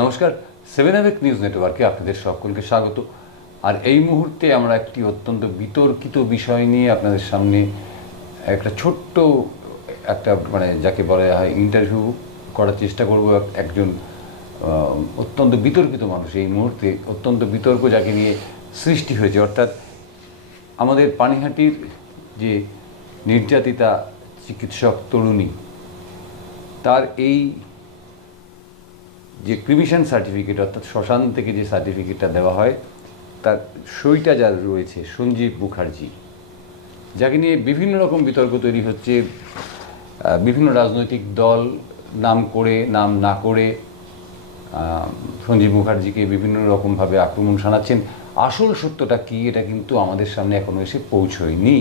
নমস্কার, 7 নিউজ নেটওয়ার্কে আপনাদের সকলকে স্বাগত। আর এই মুহূর্তে আমরা একটি অত্যন্ত বিতর্কিত বিষয় নিয়ে আপনাদের সামনে একটা ছোট্ট যাকে বলা হয় ইন্টারভিউ করার চেষ্টা করব। একজন অত্যন্ত বিতর্কিত মানুষ, এই মুহূর্তে অত্যন্ত বিতর্ক যাকে নিয়ে সৃষ্টি হয়েছে, অর্থাৎ আমাদের পানিহাটির যে নির্যাতিতা চিকিৎসক তরুণী, তার এই যে ক্রিমিশন সার্টিফিকেট, অর্থাৎ শ্মশান থেকে যে সার্টিফিকেটটা দেওয়া হয়, তার সইটা যার রয়েছে সঞ্জীব মুখার্জি, যাকে নিয়ে বিভিন্ন রকম বিতর্ক তৈরি হচ্ছে। বিভিন্ন রাজনৈতিক দল নাম করে নাম না করে সঞ্জীব মুখার্জিকে বিভিন্ন রকমভাবে আক্রমণ শানাচ্ছেন। আসল সত্যটা কী, এটা কিন্তু আমাদের সামনে এখনও এসে পৌঁছয়নি।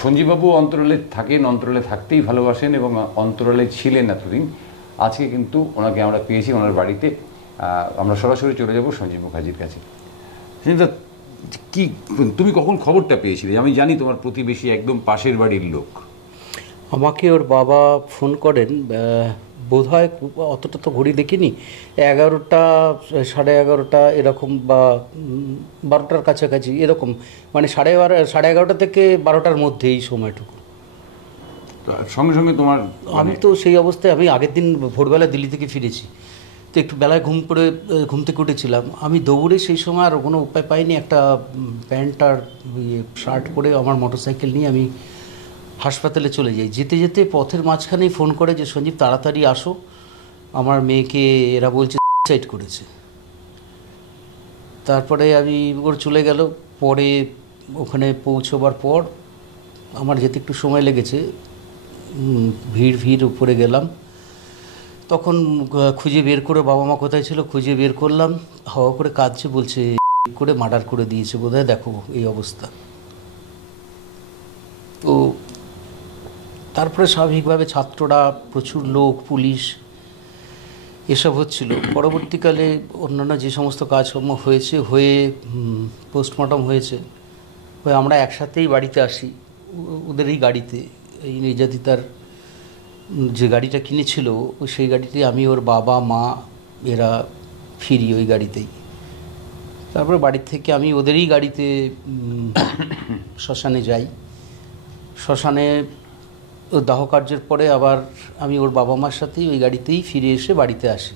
সঞ্জীববাবু অন্তরালে থাকেন, অন্তরালে থাকতেই ভালোবাসেন এবং অন্তরালে ছিলেন এতদিন। আজকে কিন্তু ওনাকে আমরা পেয়েছি ওনার বাড়িতে। আমরা সরাসরি চলে যাব সঞ্জীব মুখার্জির কাছে। কি, তুমি কখন খবরটা পেয়েছিলে? আমি জানি তোমার প্রতিবেশী, একদম পাশের বাড়ির লোক। আমাকে ওর বাবা ফোন করেন, বোধ হয় অতটা তো ঘড়ি দেখিনি, 11টা 11:30 এরকম, বা 12টার কাছাকাছি এরকম, মানে 11:30 থেকে 12টার মধ্যে এই সময়টুকু। সঙ্গে সঙ্গে তোমার, আমি তো সেই অবস্থায়, আমি আগের দিন ভোরবেলা দিল্লি থেকে ফিরেছি, তো একটু বেলায় ঘুম থেকে উঠেছিলাম। আমি দৌড়ে সেই সময় আর কোনো উপায় পাইনি, একটা প্যান্ট আর শার্ট পরে আমার মোটরসাইকেল নিয়ে আমি হাসপাতালে চলে যাই। যেতে যেতে পথের মাঝখানেই ফোন করে যে সঞ্জীব তাড়াতাড়ি আসো, আমার মেয়েকে এরা বলছে সুইসাইড করেছে। তারপরে আমি ওর চলে গেল। পরে ওখানে পৌঁছবার পর আমার যেতে একটু সময় লেগেছে, ভিড় উপরে গেলাম। তখন খুঁজে বের করে, বাবা মা কোথায় ছিল খুঁজে বের করলাম। হাওয়া করে কাঁদছে, বলছে করে মার্ডার করে দিয়েছে বোধহয়, দেখো এই অবস্থা। তো তারপরে স্বাভাবিকভাবে ছাত্ররা, প্রচুর লোক, পুলিশ, এসব হচ্ছিল। পরবর্তীকালে অন্যান্য যে সমস্ত কাজকর্ম হয়েছে, হয়ে পোস্টমর্টম হয়েছে, হয়ে আমরা একসাথেই বাড়িতে আসি, ওদের এই গাড়িতে। এই নির্যাতিতার যে গাড়িটা কিনেছিল সেই গাড়িতে আমি, ওর বাবা মা এরা ফিরি ওই গাড়িতেই। তারপরে বাড়ি থেকে আমি ওদেরই গাড়িতে শ্মশানে যাই। শ্মশানে দাহ কার্যের পরে আবার আমি ওর বাবা মার সাথেই ওই গাড়িতেই ফিরে এসে বাড়িতে আসি।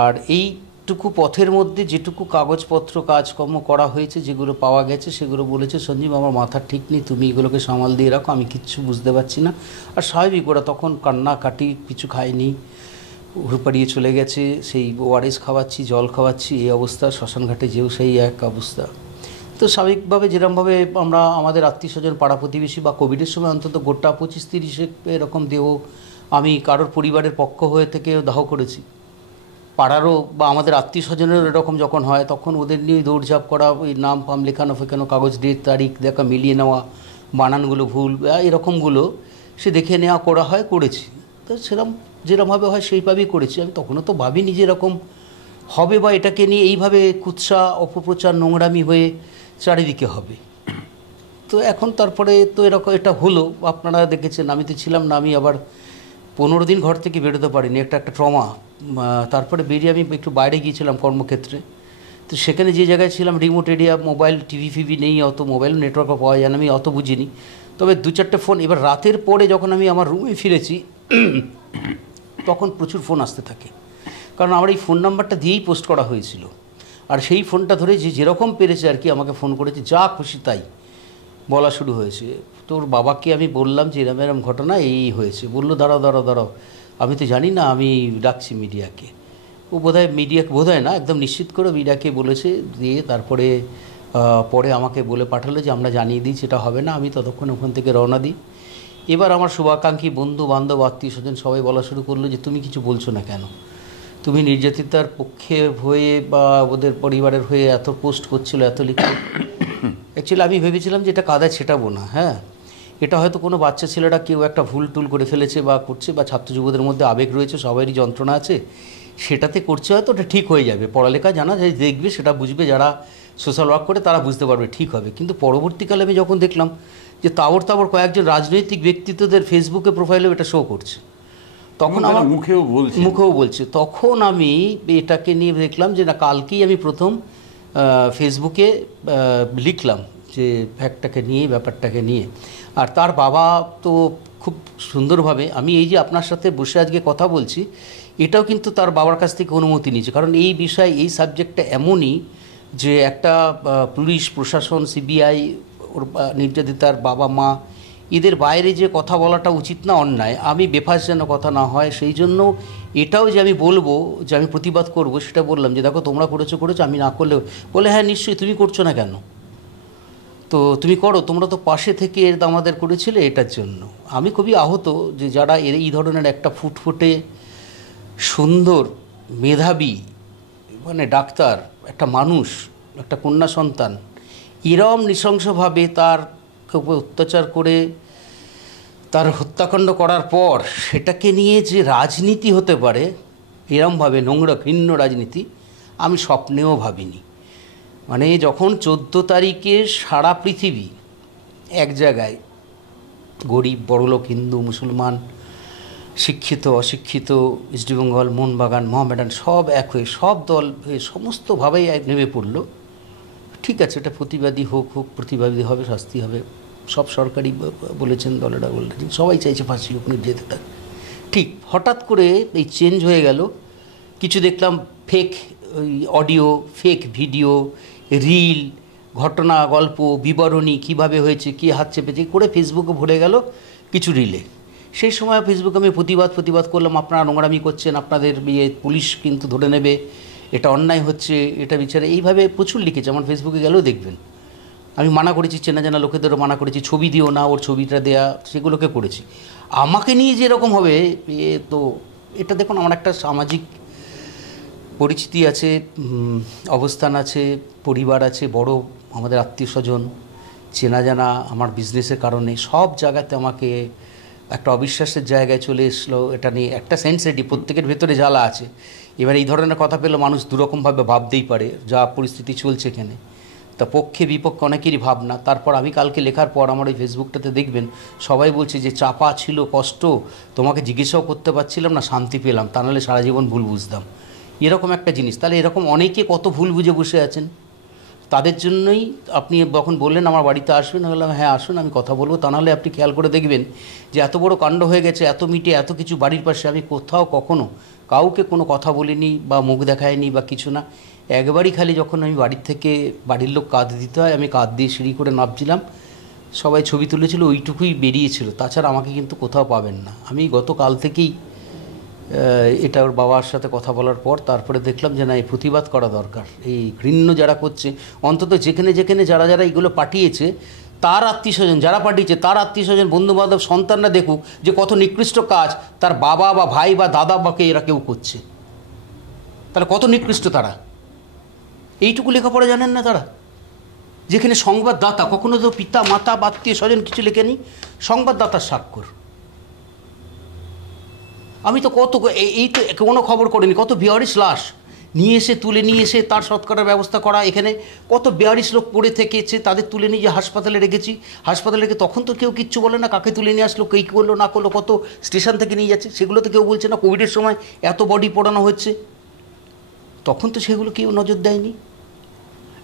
আর এইটুকু পথের মধ্যে যেটুকু কাগজপত্র কাজকর্ম করা হয়েছে, যেগুলো পাওয়া গেছে, সেগুলো বলেছে সঞ্জীব আমার মাথা ঠিক নেই, তুমি এগুলোকে সামাল দিয়ে রাখো, আমি কিচ্ছু বুঝতে পারছি না। আর স্বাভাবিক, ওরা তখন কান্নাকাটি, কিছু খায়নি, হুড়পাড়িয়ে চলে গেছে। সেই ওআরএস খাওয়াচ্ছি, জল খাওয়াচ্ছি, এই অবস্থা। শ্মশানঘাটে যেও সেই এক অবস্থা। তো স্বাভাবিকভাবে যেরকমভাবে আমরা আমাদের আত্মীয় স্বজন, পাড়া প্রতিবেশী, বা কোভিডের সময় অন্তত গোটা 25-30 এরকম দেহ আমি কারোর পরিবারের পক্ষ হয়ে থেকে দাহ করেছি। পাড়ারও বা আমাদের আত্মীয় স্বজনের এরকম যখন হয়, তখন ওদের নিয়ে দৌড়ঝাঁপ করা, ওই নাম ফাম লেখানো ফেকানো, কাগজ ডেট তারিখ দেখা মিলিয়ে নেওয়া, বানানগুলো ভুল এরকমগুলো সে দেখে নেওয়া করা হয়, করেছি। তো যেরকমভাবে হয় সেইভাবেই করেছি। আমি তখনও তো ভাবিনি যে এরকম হবে, বা এটাকে নিয়ে এইভাবে কুৎসা, অপপ্রচার, নোংরামি হয়ে চারিদিকে হবে। তো এখন তারপরে তো এরকম এটা হলো, আপনারা দেখেছেন। আমি তো ছিলাম না, আমি আবার 15 দিন ঘর থেকে বেরোতে পারিনি, একটা ট্রমা। তারপরে বেরিয়ে আমি একটু বাইরে গিয়েছিলাম কর্মক্ষেত্রে। তো সেখানে যে জায়গায় ছিলাম, রিমোট এরিয়া, মোবাইল টিভি ফিভি নেই, অত মোবাইল নেটওয়ার্কও পাওয়া যায় না, আমি অত বুঝিনি। তবে 2-4টে ফোন, এবার রাতের পরে যখন আমি আমার রুমে ফিরেছি তখন প্রচুর ফোন আসতে থাকে, কারণ আমার এই ফোন নাম্বারটা দিয়েই পোস্ট করা হয়েছিল। আর সেই ফোনটা ধরে যেরকম পেরেছে আর কি আমাকে ফোন করেছে, যা খুশি তাই বলা শুরু হয়েছে। তোর বাবাকে আমি বললাম যে এরম এরম ঘটনা এই হয়েছে। বললো দাঁড়াও, আমি তো জানি না, আমি ডাকছি মিডিয়াকে। ও বোধহয় মিডিয়াকে, বোধহয় না, একদম নিশ্চিত করে মিডিয়াকে বলেছে। দিয়ে তারপরে পরে আমাকে বলে পাঠালো যে আমরা জানিয়ে দিই, সেটা হবে না। আমি ততক্ষণ ওখান থেকে রওনা দিই। এবার আমার শুভাকাঙ্ক্ষী বন্ধু বান্ধব, আত্মীয় স্বজন সবাই বলা শুরু করলো যে তুমি কিছু বলছো না কেন, তুমি নির্যাতিতার পক্ষে হয়ে বা ওদের পরিবারের হয়ে এত পোস্ট করছিল, এত লিখছো। অ্যাকচুয়ালি আমি ভেবেছিলাম যে এটা কাদায় ছেটাবো না, হ্যাঁ, এটা হয়তো কোনো বাচ্চা ছেলেরা কেউ একটা ভুল টুল করে ফেলেছে বা করছে, বা ছাত্র যুবদের মধ্যে আবেগ রয়েছে, সবারই যন্ত্রণা আছে, সেটাতে করছে, হয়তো ওটা ঠিক হয়ে যাবে। পড়ালেখা জানা যে দেখবে, সেটা বুঝবে, যারা সোশ্যাল ওয়ার্ক করে তারা বুঝতে পারবে, ঠিক হবে। কিন্তু পরবর্তীকালে আমি যখন দেখলাম যে তাবড় কয়েকজন রাজনৈতিক ব্যক্তিত্বদের ফেসবুকে প্রোফাইলেও এটা শো করছে, তখন আমার মুখেও বলছে তখন আমি এটাকে নিয়ে দেখলাম যে না, কালকেই আমি প্রথম ফেসবুকে লিখলাম যে ফ্যাক্টটাকে নিয়ে, ব্যাপারটাকে নিয়ে। আর তার বাবা তো খুব সুন্দরভাবে, আমি এই যে আপনার সাথে বসে আজকে কথা বলছি, এটাও কিন্তু তার বাবার কাছ থেকে অনুমতি নিয়েছে, কারণ এই বিষয়, এই সাবজেক্টটা এমনই যে একটা পুলিশ প্রশাসন, সিবিআই, ওর নির্যাতিতার বাবা মা, এদের বাইরে যে কথা বলাটা উচিত না, অন্যায়, আমি বেফাস যেন কথা না হয়, সেই জন্য এটাও যে আমি বলবো, যে আমি প্রতিবাদ করব, সেটা বললাম যে দেখো তোমরা করেছো, আমি না করলেও, বলে হ্যাঁ নিশ্চয়ই, তুমি করছো না কেন, তো তুমি করো, তোমরা তো পাশে থেকে আমাদের করেছিলে এটার জন্য। আমি খুবই আহত যে যারা এই ধরনের একটা ফুটফুটে সুন্দর মেধাবী মানে ডাক্তার, একটা মানুষ, একটা কন্যা সন্তান, এরম নৃশংসভাবে তার উপর অত্যাচার করে তার হত্যাকাণ্ড করার পর সেটাকে নিয়ে যে রাজনীতি হতে পারে, এরমভাবে নোংরা ঘৃণ্য রাজনীতি, আমি স্বপ্নেও ভাবিনি। মানে যখন 14 তারিখে সারা পৃথিবী এক জায়গায়, গরিব বড়লোক, হিন্দু মুসলমান, শিক্ষিত অশিক্ষিত, ইস্টবেঙ্গল, মোহনবাগান, মোহামেডান, সব এক হয়ে, সব দল হয়ে সমস্তভাবেই নেমে পড়ল, ঠিক আছে এটা প্রতিবাদী হোক, প্রতিবাদী হবে, শাস্তি হবে, সব সরকারি বলেছেন, দলেরা বললেন, সবাই চাইছে ফাঁসি হোক, নির্যাতিতা। ঠিক হঠাৎ করে এই চেঞ্জ হয়ে গেল, কিছু দেখলাম fake audio, fake video, reel, ঘটনা, গল্প, বিবরণী, কিভাবে হয়েছে, কী হাত চেপেছে করে ফেসবুকে ভরে গেল কিছু রিলে। সেই সময় ফেসবুকে আমি প্রতিবাদ করলাম, আপনারা নোংরামি করছেন, আপনাদের পুলিশ কিন্তু ধরে নেবে, এটা অন্যায় হচ্ছে, এটা বিচারে, এইভাবে প্রচুর লিখেছে। আমার ফেসবুকে গেলেও দেখবেন, আমি মানা করেছি, চেনা জানা লোকেদেরও মানা করেছি, ছবি দিও না, ওর ছবিটা দেয়া, সেগুলোকে করেছি। আমাকে নিয়ে যেরকম হবে, তো এটা দেখুন, আমার একটা সামাজিক পরিচিতি আছে, অবস্থান আছে, পরিবার আছে, বড় আমাদের আত্মীয় স্বজন, চেনা জানা, আমার বিজনেসের কারণে সব জায়গাতে আমাকে একটা অবিশ্বাসের জায়গায় চলে এসলো। এটা নিয়ে একটা সেন্সিটিভ, প্রত্যেকের ভেতরে জ্বালা আছে। এবার এই ধরনের কথা পেলে মানুষ দুরকমভাবে ভাবতেই পারে, যা পরিস্থিতি চলছে এখানে, তা পক্ষে বিপক্ষে অনেকেরই ভাবনা। তারপর আমি কালকে লেখার পর আমার ওই ফেসবুকটাতে দেখবেন সবাই বলছে যে চাপা ছিল, কষ্ট, তোমাকে জিজ্ঞাসাও করতে পারছিলাম না, শান্তি পেলাম, তা নাহলে সারা জীবন ভুল বুঝতাম, এরকম একটা জিনিস। তাহলে এরকম অনেকে কত ভুল বুঝে বসে আছেন, তাদের জন্যই আপনি যখন বললেন আমার বাড়িতে আসবেন, বললাম হ্যাঁ আসুন, আমি কথা বলবো। তা নাহলে আপনি খেয়াল করে দেখবেন যে এত বড় কাণ্ড হয়ে গেছে, এত মিটে, এত কিছু বাড়ির পাশে, আমি কোথাও কখনো কাউকে কোনো কথা বলিনি বা মুখ দেখায়নি বা কিছু না। একবারই খালি যখন আমি বাড়ির থেকে, বাড়ির লোক কাঁধ দিতে হয়, আমি কাঁধ দিয়ে সিঁড়ি করে নামছিলাম, সবাই ছবি তুলেছিল, ওইটুকুই বেরিয়েছিল, তাছাড়া আমাকে কিন্তু কোথাও পাবেন না। আমি গতকাল থেকেই এটা ওর বাবার সাথে কথা বলার পর তারপরে দেখলাম যে না, এই প্রতিবাদ করা দরকার। এই ঘৃণ্য যারা করছে, অন্তত যেখানে যেখানে যারা যারা এইগুলো পাঠিয়েছে, তার আত্মীয় স্বজন যারা পাঠিয়েছে, তার আত্মীয় স্বজন, বন্ধুবান্ধব, সন্তানরা দেখুক যে কত নিকৃষ্ট কাজ তার বাবা বা ভাই বা দাদা বাকে এরা কেউ করছে, তাহলে কত নিকৃষ্ট তারা। এইটুকু লেখাপড়া জানেন না তারা? যেখানে সংবাদদাতা, কখনো তো পিতা মাতা বা আত্মীয় স্বজন কিছু লেখেনি, সংবাদদাতার স্বাক্ষর। আমি তো কত, এই তো কোনো খবর করিনি, কত বেয়ারিশ লাশ নিয়ে এসে, তুলে নিয়ে এসে তার সৎকারের ব্যবস্থা করা। এখানে কত বেয়ারিশ লোক পড়ে থেকেছে, তাদের তুলে নিয়ে যে হাসপাতালে রেখেছি, হাসপাতালে রেখে তখন তো কেউ কিচ্ছু বলে না, কাকে তুলে নিয়ে আসলো, কী করলো না করলো, কত স্টেশন থেকে নিয়ে যাচ্ছে, সেগুলো তো কেউ বলছে না। কোভিডের সময় এত বডি পোড়ানো হচ্ছে, তখন তো সেগুলো কেউ নজর দেয়নি।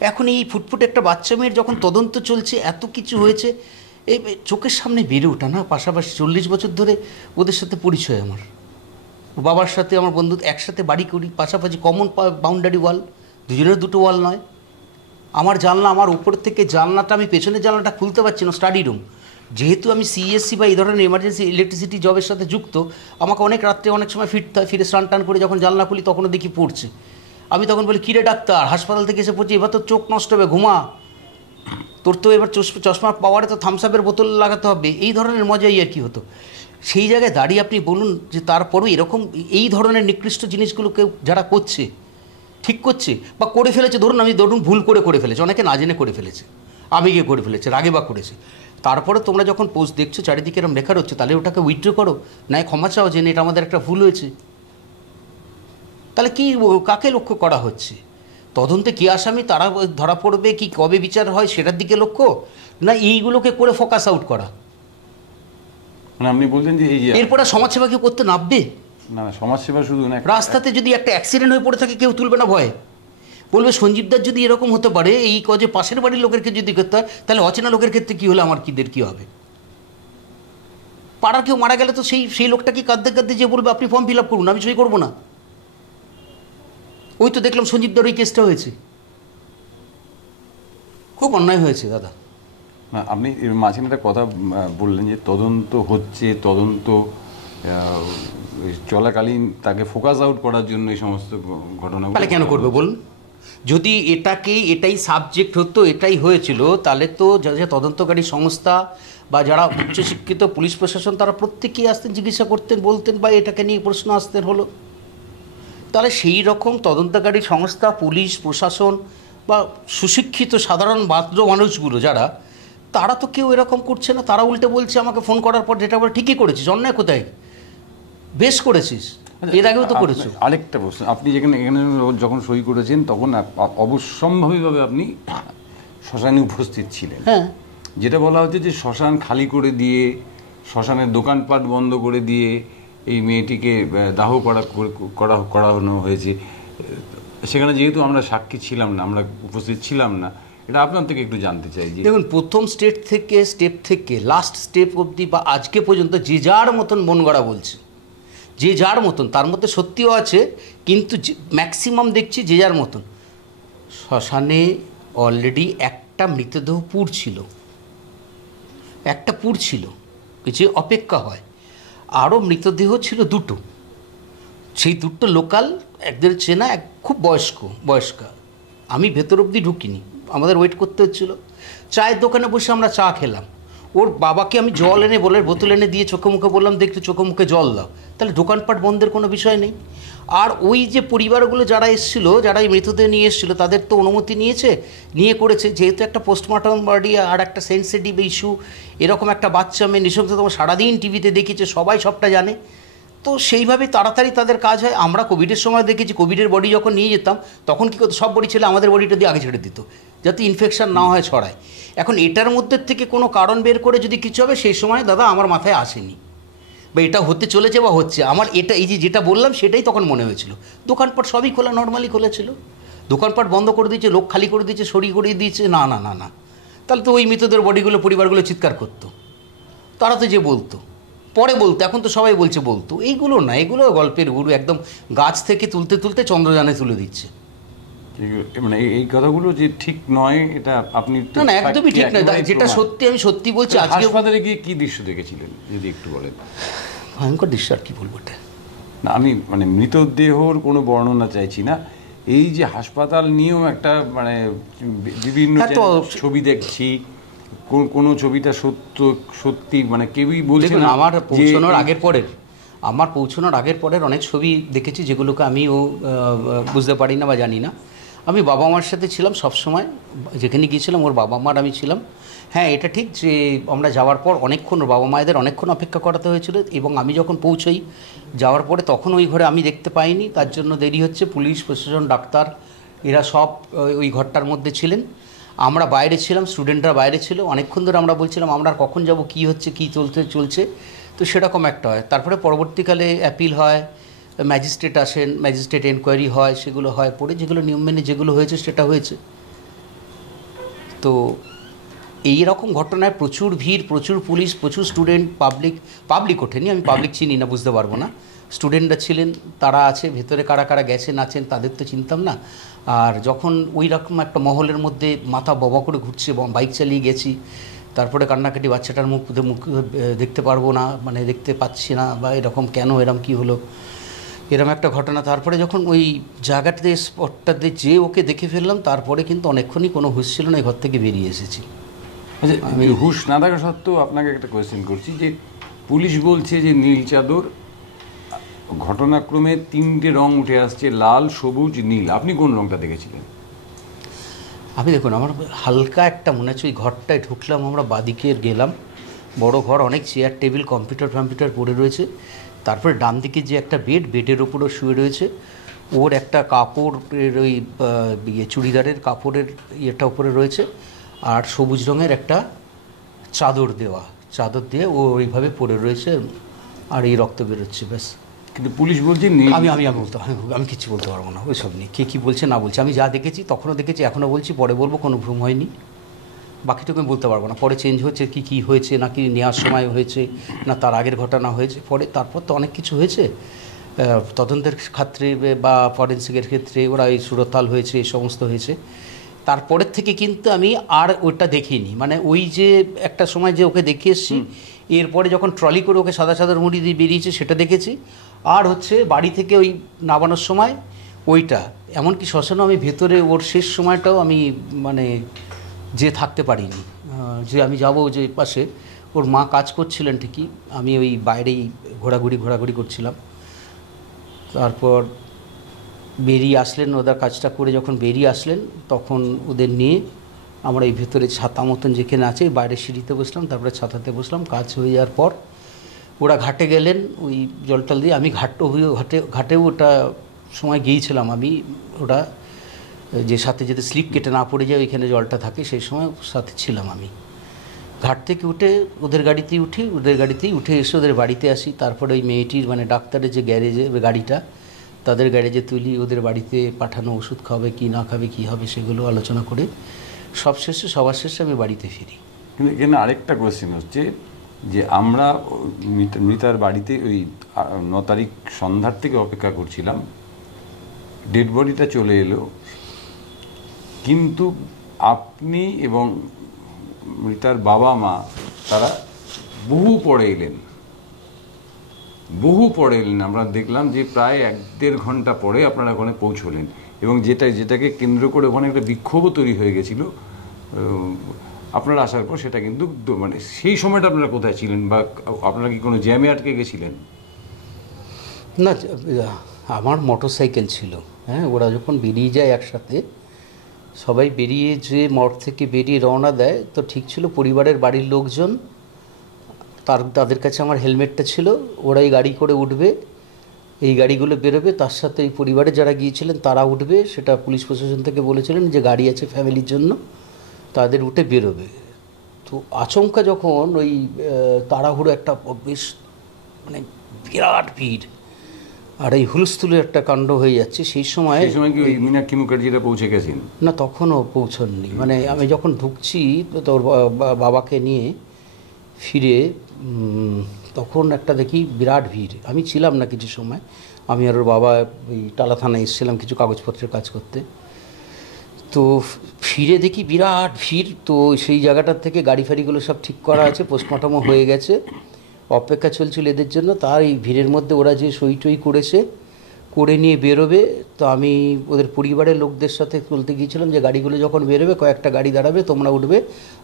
এখন এই ফুটফুটে একটা বাচ্চা মেয়ের যখন তদন্ত চলছে, এত কিছু হয়েছে, এই চোখের সামনে বেড়ে ওঠা না, পাশাপাশি 40 বছর ধরে ওদের সাথে পরিচয় আমার, বাবার সাথে আমার বন্ধু, একসাথে বাড়ি করি, পাশাপাশি কমন বাউন্ডারি ওয়াল, দুজনের দুটো ওয়াল নয়। আমার জানলা, আমার উপর থেকে জানলাটা, আমি পেছনের জানলাটা খুলতে পারছি না, স্টাডি রুম, যেহেতু আমি সিএসসি বা এই ধরনের এমার্জেন্সি ইলেকট্রিসিটি জবের সাথে যুক্ত, আমাকে অনেক রাত্রে অনেক সময় ফিরতে হয়, ফিরে স্নান টান করে যখন জানলা খুলি তখনও দেখি পড়ছে। আমি তখন বলি, কিরে ডাক্তার, হাসপাতাল থেকে এসে পড়ছি, এবার তো চোখ নষ্ট হবে, ঘুমা, তোর তো এবার চশমার পাওয়ারে তো থামসআপের বোতল লাগাতে হবে, এই ধরনের মজাই আর কি হতো। সেই জায়গায় দাঁড়িয়ে আপনি বলুন যে তারপরেও এরকম এই ধরনের নিকৃষ্ট জিনিসগুলোকে যারা করছে, ঠিক করছে বা করে ফেলেছে, ধরুন ভুল করে ফেলেছে, অনেকে না জেনে করে ফেলেছে, আবেগে করে ফেলেছে, রাগে বা করেছে, তারপরে তোমরা যখন পোস্ট দেখছো চারিদিকে এরকম লেখা হচ্ছে, তাহলে ওটাকে উইথড্র করো, নয় ক্ষমা চাও যে এটা আমাদের একটা ভুল হয়েছে। তাহলে কি, কাকে লক্ষ্য করা হচ্ছে? তদন্তে কী আসামি তারা ধরা পড়বে, কি কবে বিচার হয় সেটার দিকে লক্ষ্য, না এইগুলোকে করে ফোকাস আউট করা? মানে আপনি বলছেন যে এই এরপরে সমাজসেবা কেউ করতে নামবে? না না, সমাজসেবা শুধু না, রাস্তাতে যদি একটা অ্যাক্সিডেন্ট হয়ে পড়ে থাকে কেউ তুলবে না ভয়ে? বলবে সঞ্জীবদার যদি এরকম হতে পারে, এই কজে পাশের বাড়ির লোকের ক্ষেত্রে যদি করতে হয়, তাহলে অচেনা লোকের ক্ষেত্রে কী হলে আমার কী হবে? পাড়ার কেউ মারা গেলে তো সেই লোকটা কি কাঁদতে কাঁদতে যে বলবে আপনি ফর্ম ফিল আপ করুন, আমি সই করবো না? ওই তো দেখলাম সঞ্জীবদার ওই কেসটা হয়েছে, খুব অন্যায় হয়েছে দাদা। না, আপনি এর মাঝখানে একটা কথা বললেন যে তদন্ত হচ্ছে, তদন্ত চলাকালীন তাকে ফোকাস আউট করার জন্য এই সমস্ত ঘটনা। তাহলে কেন করবে বলুন? যদি এটাই সাবজেক্ট হতো, এটাই হয়েছিল, তাহলে তো যে তদন্তকারী সংস্থা বা যারা উচ্চশিক্ষিত পুলিশ প্রশাসন তারা প্রত্যেকেই আসতেন, জিজ্ঞাসা করতেন, বলতেন, বা এটাকে নিয়ে প্রশ্ন আসতেন হলো। তাহলে সেই রকম তদন্তকারী সংস্থা, পুলিশ প্রশাসন বা সুশিক্ষিত সাধারণ বাদ্য মানুষগুলো যারা, তারা তো কেউ এরকম করছে না। তারা উল্টে বলছে আমাকে ফোন করার পর, যেটা বলে ঠিকই করেছিস, অন্যায় কোথায়, বেশ করেছিস, এর আগেও তো করেছো। আরেকটা প্রশ্ন, আপনি এখানে যখন সই করেছেন তখন অবশ্যম্ভাবীভাবে আপনি শ্মশানে উপস্থিত ছিলেন। হ্যাঁ, যেটা বলা হচ্ছে যে শ্মশান খালি করে দিয়ে, শ্মশানের দোকানপাট বন্ধ করে দিয়ে এই মেয়েটিকে দাহ করানো হয়েছে। সেখানে যেহেতু আমরা সাক্ষী ছিলাম না, আমরা উপস্থিত ছিলাম না, এটা আপনার থেকে একটু জানতে চাই। যে দেখুন, প্রথম স্টেপ থেকে লাস্ট স্টেপ অবধি বা আজকে পর্যন্ত যে যার মতন মন গড়া বলছে, যে যার মতন, তার মধ্যে সত্যিও আছে, কিন্তু ম্যাক্সিমাম দেখছি যে যার মতন। শ্মশানে অলরেডি একটা মৃতদেহ পুড়ছিল, যে অপেক্ষা হয়, আরও মৃতদেহ ছিল দুটো। সেই দুটো লোকাল, একদের চেনা, এক খুব বয়স্কা। আমি ভেতর অবধি ঢুকিনি, আমাদের ওয়েট করতে হচ্ছিল। চায়ের দোকানে বসে আমরা চা খেলাম। ওর বাবাকে আমি জল এনে বোতল এনে দিয়ে চোখে মুখে বললাম দেখতে, চোখে মুখে জল দাও। তাহলে দোকানপাট বন্ধের কোনো বিষয় নেই। আর ওই যে পরিবারগুলো যারা এসেছিলো, যারা এই মৃতদেহ নিয়ে এসেছিলো, তাদের তো অনুমতি নিয়ে করেছে। যেহেতু একটা পোস্টমর্টম বডি আর একটা সেন্সিটিভ ইস্যু, এরকম একটা বাচ্চা মেয়ে নৃশংসতম, সারাদিন টিভিতে দেখেছে, সবাই সবটা জানে, তো সেইভাবে তাড়াতাড়ি তাদের কাজ হয়। আমরা কোভিডের সময় দেখেছি, কোভিডের বডি যখন নিয়ে যেতাম তখন কী করতো, সব বডি ছেলে আমাদের বডিটা দিয়ে আগে ছেড়ে দিত, যাতে ইনফেকশন না হয়, ছড়ায়। এখন এটার মধ্যে থেকে কোনো কারণ বের করে যদি কিছু হবে, সেই সময় দাদা আমার মাথায় আসেনি, বা এটা হতে চলেছে বা হচ্ছে। আমার এটা এই যেটা বললাম সেটাই তখন মনে হয়েছিল। দোকানপাট সবই খোলা, নর্মালি খোলেছিল, দোকানপাট বন্ধ করে দিয়েছে, লোক খালি করে দিয়েছে, সরিয়ে করিয়ে দিয়েছে। না, তাহলে তো ওই মৃতদের বডিগুলো পরিবারগুলো চিৎকার করতো, তারা তো যে বলতো, পরে বলতো, এখন তো সবাই বলতো। এইগুলো না, এগুলো গল্পের গুরু, একদম গাছ থেকে তুলতে চন্দ্রযানে তুলে দিচ্ছে। মানে এই কথাগুলো যে ঠিক নয়, এটা আপনি না, একদমই ঠিক নয়। যেটা সত্যি আমি সত্যি বলছি। আজকে হাসপাতালে গিয়ে কি দৃশ্য দেখেছিলেন যদি একটু বলেন? ভয়ঙ্কর দৃশ্য, আর কি বলবো এটা। না, আমি মানে মৃতদেহর কোনো বর্ণনা চাইছি না, এই যে হাসপাতাল নিয়েও একটা মানে বিভিন্ন ছবি দেখছি, কোন ছবিটা সত্যি মানে কেউই বলছে না। আমার পৌঁছানোর আগের পরের অনেক ছবি দেখেছি, যেগুলোকে আমিও বুঝতে পারি না বা জানি না। আমি বাবা মার সাথে ছিলাম সবসময়, যেখানে গিয়েছিলাম ওর বাবা মার আমি ছিলাম। হ্যাঁ, এটা ঠিক যে আমরা যাওয়ার পর অনেকক্ষণ ওর বাবা মায়েদের অনেকক্ষণ অপেক্ষা করাতে হয়েছিল, এবং আমি যখন পৌঁছই যাওয়ার পরে তখন ওই ঘরে আমি দেখতে পাইনি, তার জন্য দেরি হচ্ছে। পুলিশ প্রশাসন, ডাক্তার, এরা সব ওই ঘরটার মধ্যে ছিলেন। আমরা বাইরে ছিলাম, স্টুডেন্টরা বাইরে ছিল। অনেকক্ষণ ধরে আমরা বলছিলাম আমরা কখন যাব, কী হচ্ছে, কী চলছে। তো সেরকম একটা হয়। তারপরে পরবর্তীকালে অ্যাপিল হয়, ম্যাজিস্ট্রেট আসেন, ম্যাজিস্ট্রেট এনকোয়ারি হয়, সেগুলো হয়, পরে যেগুলো নিয়ম মেনে যেগুলো হয়েছে সেটা হয়েছে। তো এই রকম ঘটনায় প্রচুর ভিড়, প্রচুর পুলিশ, প্রচুর স্টুডেন্ট, পাবলিক ওঠেনি, আমি পাবলিক চিনি না, বুঝতে পারবো না। স্টুডেন্টরা ছিলেন, তারা আছে ভেতরে, কারা গেছেন আছেন তাদের তো চিনতাম না। আর যখন ওই রকম একটা মহলের মধ্যে মাথা ববা করে ঘুরছে, বাইক চালিয়ে গেছি, তারপরে কান্নাকাটি, বাচ্চাটার মুখ দেখতে পারবো না, মানে দেখতে পাচ্ছি না, বা এরকম কেন, এরম কি হলো, এরম একটা ঘটনা। তারপরে যখন ওই জায়গাটাতে, স্পটটাতে যে ওকে দেখে ফেললাম, তারপরে কিন্তু অনেকক্ষণই কোনো হুঁশ ছিল না, ঘর থেকে বেরিয়ে এসেছি। আচ্ছা, আমি হুঁশ না থাকা সত্ত্বেও আপনাকে একটা কোয়েশ্চেন করছি, যে পুলিশ বলছে যে নীল চাদর, ঘটনাক্রমে 3টে রং উঠে আসছে, লাল, সবুজ, নীল। আপনি কোন রংটা দেখেছিলেন? আমি দেখুন, আমার হালকা একটা মনে হচ্ছে, ওই ঘরটায় ঢুকলাম আমরা, বাদিকে গেলাম, বড় ঘর, অনেক চেয়ার টেবিল, কম্পিউটার পড়ে রয়েছে। তারপরে ডান দিকে যে একটা বেডের ওপরও শুয়ে রয়েছে, ওর একটা কাপড়ের ওই চুড়িদারের কাপড়ের ইয়েটা উপরে রয়েছে, আর সবুজ রঙের একটা চাদর দিয়ে ও ওইভাবে পড়ে রয়েছে, আর এই রক্ত বেরোচ্ছে, ব্যাস। কিন্তু পুলিশ বলছে নেই। আমি কিছু বলতে পারবো না ওইসব নিয়ে, কে কী বলছে না বলছে। আমি যা দেখেছি তখনও দেখেছি, এখনও বলছি, পরে বলবো, কোনো ভ্রম হয়নি। বাকিটুকু আমি বলতে পারবো না। পরে চেঞ্জ হচ্ছে কি হয়েছে, নাকি নেওয়ার সময় হয়েছে, না তার আগের ঘটনা হয়েছে, তারপর তো অনেক কিছু হয়েছে তদন্তের ক্ষেত্রে বা ফরেন্সিকের ক্ষেত্রে, ওরা এই সুরতাল হয়েছে, এই সমস্ত হয়েছে। তারপরের থেকে কিন্তু আমি আর ওটা দেখিনি, মানে ওই যে একটা সময় যে ওকে দেখে এসেছি, এরপরে যখন ট্রলি করে ওকে সাদা সাদা মুড়ি দিয়ে বেরিয়েছে সেটা দেখেছি। আর হচ্ছে বাড়ি থেকে ওই নামানোর সময় ওইটা, এমনকি শ্মশানও আমি ভেতরে ওর শেষ সময়টাও আমি মানে যে থাকতে পারিনি, যে আমি যাব যে পাশে, ওর মা কাজ করছিলেন ঠিকই, আমি ওই বাইরেই ঘোরাঘুরি করছিলাম। তারপর বেরিয়ে আসলেন, ওদের কাজটা করে যখন বেরিয়ে আসলেন, তখন ওদের নিয়ে আমরা এই ভেতরে ছাতা মতন যেখানে আছে বাইরে সিঁড়িতে বসলাম, তারপরে ছাতাতে বসলাম। কাজ হয়ে যাওয়ার পর ওরা ঘাটে গেলেন ওই জলটল দিয়ে। আমি ঘাটেও ওটা সময় গিয়েছিলাম আমি, ওটা যে সাথে যদি স্লিপ কেটে না পড়ে যায় ওইখানে জলটা থাকে, সেই সময় সাথে ছিলাম আমি। ঘাট থেকে উঠে ওদের গাড়িতেই উঠে এসে ওদের বাড়িতে আসি। তারপরে ওই মেয়েটির মানে ডাক্তারের যে গ্যারেজে গাড়িটা, তাদের গ্যারেজে তুলি, ওদের বাড়িতে পাঠানো, ওষুধ খাবে কি না খাবে কী হবে সেগুলো আলোচনা করে সবার শেষে আমি বাড়িতে ফিরি। কিন্তু এখানে আরেকটা কোয়েশ্চেন হচ্ছে যে আমরা মৃতার বাড়িতে ওই 9 তারিখ সন্ধ্যার থেকে অপেক্ষা করছিলাম, ডেড বডিটা চলে এলো, কিন্তু আপনি এবং মৃতার বাবা মা তারা বহু পরে এলেন। আমরা দেখলাম যে প্রায় 1-1.5 ঘন্টা পরে আপনারা ওখানে পৌঁছলেন, এবং যেটাকে কেন্দ্র করে ওখানে একটা বিক্ষোভও তৈরি হয়ে গেছিল আপনারা আসার পর। সেটা কিন্তু মানে সেই সময়টা আপনারা কোথায় ছিলেন, বা আপনারা কি কোনো জ্যামে আটকে গেছিলেন? না, আমার মোটর সাইকেল ছিল। হ্যাঁ, ওরা যখন বেরিয়ে যায় একসাথে, সবাই বেরিয়ে যে মঠ থেকে বেরিয়ে রওনা দেয়, তো ঠিক ছিল পরিবারের বাড়ির লোকজন, তাদের কাছে আমার হেলমেটটা ছিল। ওরাই গাড়ি করে উঠবে, এই গাড়িগুলো বেরোবে, তার সাথে এই পরিবারে যারা গিয়েছিলেন তারা উঠবে। সেটা পুলিশ প্রশাসন থেকে বলেছিলেন যে গাড়ি আছে ফ্যামিলির জন্য, তাদের উঠে বেরোবে। তো আচমকা যখন ওই তাড়াহুড়ো একটা বেশ মানে বিরাট ভিড় আর এই হুলস্থুলের একটা কাণ্ড হয়ে যাচ্ছে, সেই সময় কি ওই মীনাক্ষী মুখার্জিরা পৌঁছে গেছেন? না, তখনও পৌঁছননি। মানে আমি যখন ঢুকছি তোর বাবাকে নিয়ে ফিরে, তখন একটা দেখি বিরাট ভিড়। আমি ছিলাম না কিছু সময়, আমি আর ওর বাবা ওই টালা থানায় এসেছিলাম কিছু কাগজপত্রের কাজ করতে। তো ফিরে দেখি বিরাট ভিড়। তো সেই জায়গাটার থেকে গাড়ি ফাড়িগুলো সব ঠিক করা আছে, পোস্টমর্টমও হয়ে গেছে, অপেক্ষা চলছিল এদের জন্য। তার এই ভিড়ের মধ্যে ওরা যে সই টই করে নিয়ে বেরোবে, তো আমি ওদের পরিবারের লোকদের সাথে বলতে গিয়েছিলাম যে গাড়িগুলো যখন বেরোবে কয়েকটা গাড়ি দাঁড়াবে, তোমরা উঠবে।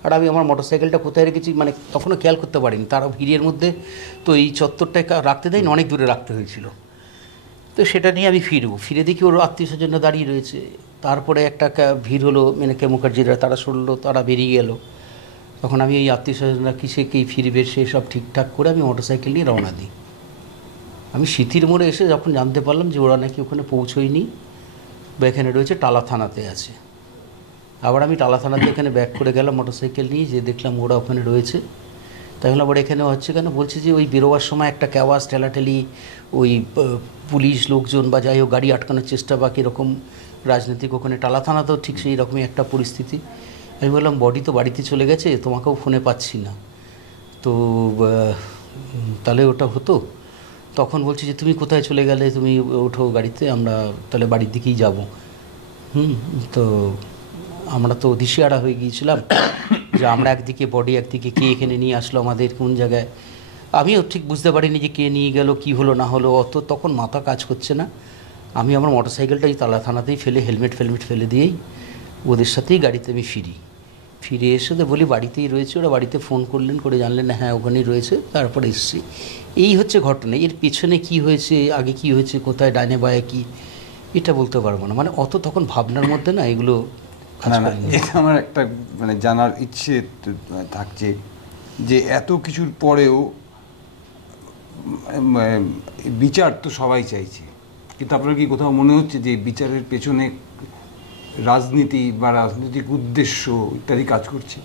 আর আমি আমার মোটরসাইকেলটা কোথায় রেখেছি মানে তখনও খেয়াল করতে পারিনি, তারা ভিড়ের মধ্যে তো এই চত্বরটায় রাখতে দেয়নি, অনেক দূরে রাখতে হয়েছিল। তো সেটা নিয়ে আমি ফিরে দেখি ওর আত্মীয় স্বজনরা দাঁড়িয়ে রয়েছে। তারপরে একটা ভিড় হলো, মীনাক্ষী মুখার্জিরা তারা শুনলো, তারা বেরিয়ে গেল। তখন আমি এই আত্মীয় স্বজনরা কিসে কে ফিরবে সে সব ঠিকঠাক করে আমি মোটরসাইকেল নিয়ে রওনা দিই। আমি সিথির মোড়ে এসে যখন জানতে পারলাম যে ওরা নাকি ওখানে পৌঁছোয়নি, বা এখানে রয়েছে টালা থানাতে আছে। আবার আমি টালা থানাতে এখানে ব্যাক করে গেলাম মোটরসাইকেল নিয়ে, যে দেখলাম ওরা ওখানে রয়েছে। তাই হলো আবার এখানে হচ্ছে কেন, বলছে যে ওই বেরোবার সময় একটা ক্যাওয়াস ঠেলাঠেলি, ওই পুলিশ লোকজন বা যাই হোক গাড়ি আটকানোর চেষ্টা বা কীরকম রাজনৈতিক, ওখানে টালা থানাতেও ঠিক সেই রকমই একটা পরিস্থিতি। আমি বললাম বডি তো বাড়িতে চলে গেছে, তোমাকেও ফোনে পাচ্ছি না, তো তাহলে ওটা হতো। তখন বলছি যে তুমি কোথায় চলে গেলে, তুমি ওঠো গাড়িতে, আমরা তাহলে বাড়ির দিকেই যাব। তো আমরা তো দিশেহারা হয়ে গিয়েছিলাম যে আমরা একদিকে বডি, একদিকে কে এখানে নিয়ে আসলো আমাদের কোন জায়গায়। আমিও ঠিক বুঝতে পারিনি যে কে নিয়ে গেল, কি হলো না হলো, অত তখন মাথা কাজ করছে না। আমি আমার মোটরসাইকেলটাই তালা থানাতেই ফেলে, হেলমেট ফেলে দিয়েই ওদের সাথেই গাড়িতে আমি ফিরে এসে তো বলি বাড়িতেই রয়েছে। ওরা বাড়িতে ফোন করলেন, করে জানলেন হ্যাঁ ওখানেই রয়েছে। তারপরে এসছি। এই হচ্ছে ঘটনা। এর পেছনে কি হয়েছে, আগে কি হয়েছে, কোথায় ডাইনে বায়ে কি, এটা বলতে পারবো না। মানে অত তখন ভাবনার মধ্যে না এগুলো। এটা আমার একটা মানে জানার ইচ্ছে থাকছে যে এত কিছুর পরেও বিচার তো সবাই চাইছে, কিন্তু আপনার কি কোথাও মনে হচ্ছে যে বিচারের পেছনে রাজনীতি বা রাজনৈতিক উদ্দেশ্য ইত্যাদি কাজ করছে?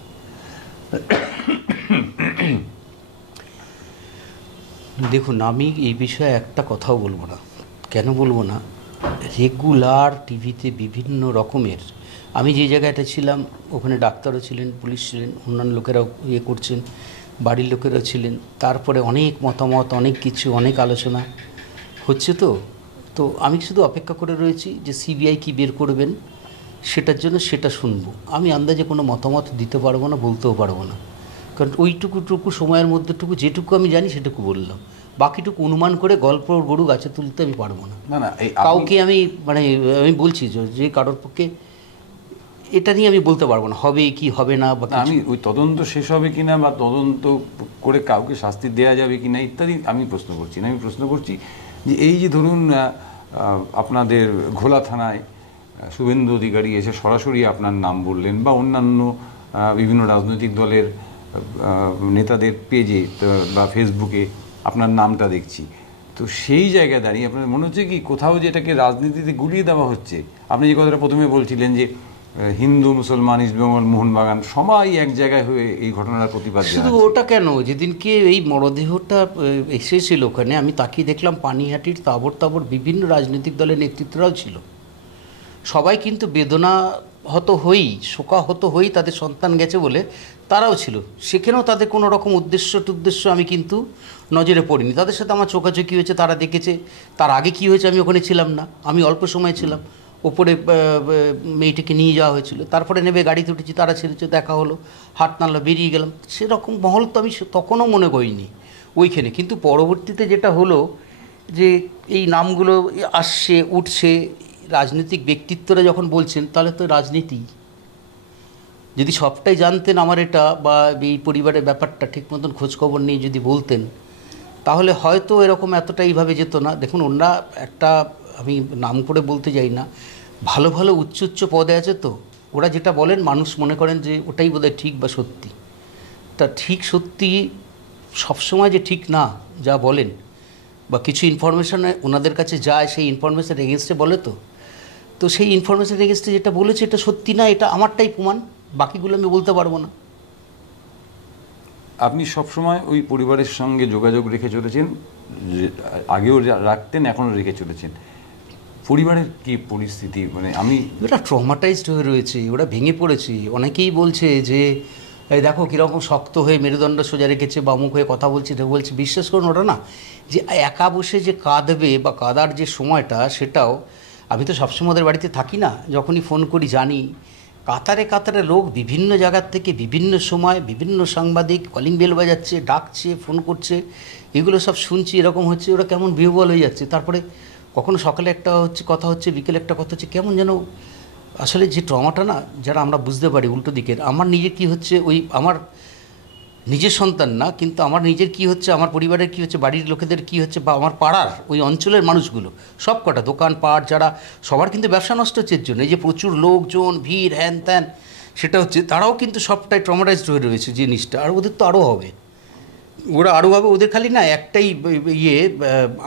দেখুন, আমি এই বিষয়ে একটা কথাও বলবো না। কেন বলবো না? রেগুলার টিভিতে বিভিন্ন রকমের, আমি যে জায়গাটা ছিলাম ওখানে ডাক্তারও ছিলেন, পুলিশ ছিলেন, অন্যান্য লোকেরাও করছেন, বাড়ির লোকেরাও ছিলেন, তারপরে অনেক মতামত, অনেক কিছু, অনেক আলোচনা হচ্ছে। তো তো আমি শুধু অপেক্ষা করে রয়েছি যে সিবিআই কি বের করবেন সেটার জন্য, সেটা শুনবো। আমি আন্দাজে কোনো মতামত দিতে পারবো না, বলতেও পারবো না, কারণ ওইটুকু সময়ের মধ্যেটুকু যেটুকু আমি জানি সেটুকু বললাম। বাকিটুকু অনুমান করে গল্প গরু গাছে তুলতে আমি পারবো না। না না, কাউকে আমি আমি বলছি যে কারোর পক্ষে এটা নিয়ে আমি বলতে পারবো না হবে কি হবে না, বা আমি ওই তদন্ত শেষ হবে কিনা বা তদন্ত করে কাউকে শাস্তি দেওয়া যাবে কিনা ইত্যাদি আমি প্রশ্ন করছি না। আমি প্রশ্ন করছি যে এই যে ধরুন আপনাদের ঘোলা থানায় শুভেন্দু অধিকারী এসে সরাসরি আপনার নাম বললেন, বা অন্যান্য বিভিন্ন রাজনৈতিক দলের নেতাদের পেজে বা ফেসবুকে আপনার নামটা দেখছি, তো সেই জায়গায় দাঁড়িয়ে আপনার মনে হচ্ছে কি কোথাও যে এটাকে রাজনীতিতে গুলিয়ে দেওয়া হচ্ছে? আপনি যে কথাটা প্রথমে বলছিলেন যে হিন্দু, মুসলমান, ইস্টবেঙ্গল, মোহনবাগান সবাই এক জায়গায় হয়ে এই ঘটনার প্রতিবাদ শুধু জানাচ্ছে। ওটা কেন, যেদিনকে এই মরদেহটা এসেছিল ওখানে, আমি তাকিয়ে দেখলাম পানিহাটির তাবর তাবর বিভিন্ন রাজনৈতিক দলের নেতৃত্বরাও ছিল। সবাই কিন্তু বেদনাহত হয়েই, শোকাহত হয়েই তাদের সন্তান গেছে বলে তারাও ছিল সেখানেও। তাদের কোনো রকম উদ্দেশ্য আমি কিন্তু নজরে পড়িনি। তাদের সাথে আমার চোখাচোখি হয়েছে, তারা দেখেছে। তার আগে কি হয়েছে আমি ওখানে ছিলাম না, আমি অল্প সময় ছিলাম। ওপরে মেয়েটিকে নিয়ে যাওয়া হয়েছিল, তারপরে নেবে গাড়িতে উঠেছি, তারা ছেড়েছে, দেখা হলো, হাত নাড়লো, বেরিয়ে গেলাম। সেরকম মহল তো আমি তখনও মনে করিনি ওইখানে। কিন্তু পরবর্তীতে যেটা হলো যে এই নামগুলো আসছে, উঠছে, রাজনৈতিক ব্যক্তিত্বরা যখন বলছেন, তাহলে তো রাজনীতি। যদি সবটাই জানতেন আমার এটা বা এই পরিবারের ব্যাপারটা ঠিক মতন খোঁজখবর নিয়ে যদি বলতেন, তাহলে হয়তো এরকম এতটা এইভাবে যেত না। দেখুন, ওনারা একটা, আমি নাম করে বলতে যাই না, ভালো ভালো উচ্চ পদে আছে, তো ওরা যেটা বলেন মানুষ মনে করেন যে ওটাই বোধহয় ঠিক বা সত্যি। তা ঠিক সত্যি সবসময় যে ঠিক না যা বলেন, বা কিছু ইনফরমেশন ওনাদের কাছে যায়, সেই ইনফরমেশন এগেনস্টে বলে। তো সেই ইনফরমেশন এগেনস্টে যেটা বলেছে এটা সত্যি না, এটা আমারটাই প্রমাণ, বাকিগুলো আমি বলতে পারবো না। আপনি সবসময় ওই পরিবারের সঙ্গে যোগাযোগ রেখে চলেছেন, আগেও রাখতেন, এখনও রেখে চলেছেন। পরিবারের কি পরিস্থিতি? মানে আমি ওরা ট্রমাটাইজড হয়ে রয়েছে, ওরা ভেঙে পড়েছে। অনেকেই বলছে যে এই দেখো কীরকম শক্ত হয়ে মেরুদণ্ড সোজা রেখেছে বা মুখ হয়ে কথা বলছে, এটা বলছে। বিশ্বাস করুন, ওটা না যে একা বসে যে কাঁদবে বা কাঁদার যে সময়টা, সেটাও আমি তো সবসময় ওদের বাড়িতে থাকি না, যখনই ফোন করি জানি কাতারে কাতারে লোক বিভিন্ন জায়গার থেকে বিভিন্ন সময় বিভিন্ন সাংবাদিক কলিং বেল বাজাচ্ছে, ডাকছে, ফোন করছে, এগুলো সব শুনছি। এরকম হচ্ছে, ওরা কেমন বিহ্বল হয়ে যাচ্ছে। তারপরে কখনো সকালে একটা কথা হচ্ছে, বিকেলে একটা কথা হচ্ছে, কেমন যেন আসলে যে ট্রমাটা না, যারা আমরা বুঝতে পারি উল্টো দিকের। আমার নিজের কি হচ্ছে, ওই আমার নিজের সন্তান না, কিন্তু আমার নিজের কি হচ্ছে, আমার পরিবারের কি হচ্ছে, বাড়ির লোকেদের কি হচ্ছে, বা আমার পাড়ার ওই অঞ্চলের মানুষগুলো সব কটা দোকানপাট যারা, সবার কিন্তু ব্যবসা নষ্ট হচ্ছে এর জন্য। এই যে প্রচুর লোকজন, ভিড়, হ্যান ত্যান, সেটা হচ্ছে, তারাও কিন্তু সবটাই ট্রমাটাইজড হয়ে রয়েছে জিনিসটা। আর ওদের তো আরও হবে, ওরা আরও হবে। ওদের খালি না একটাই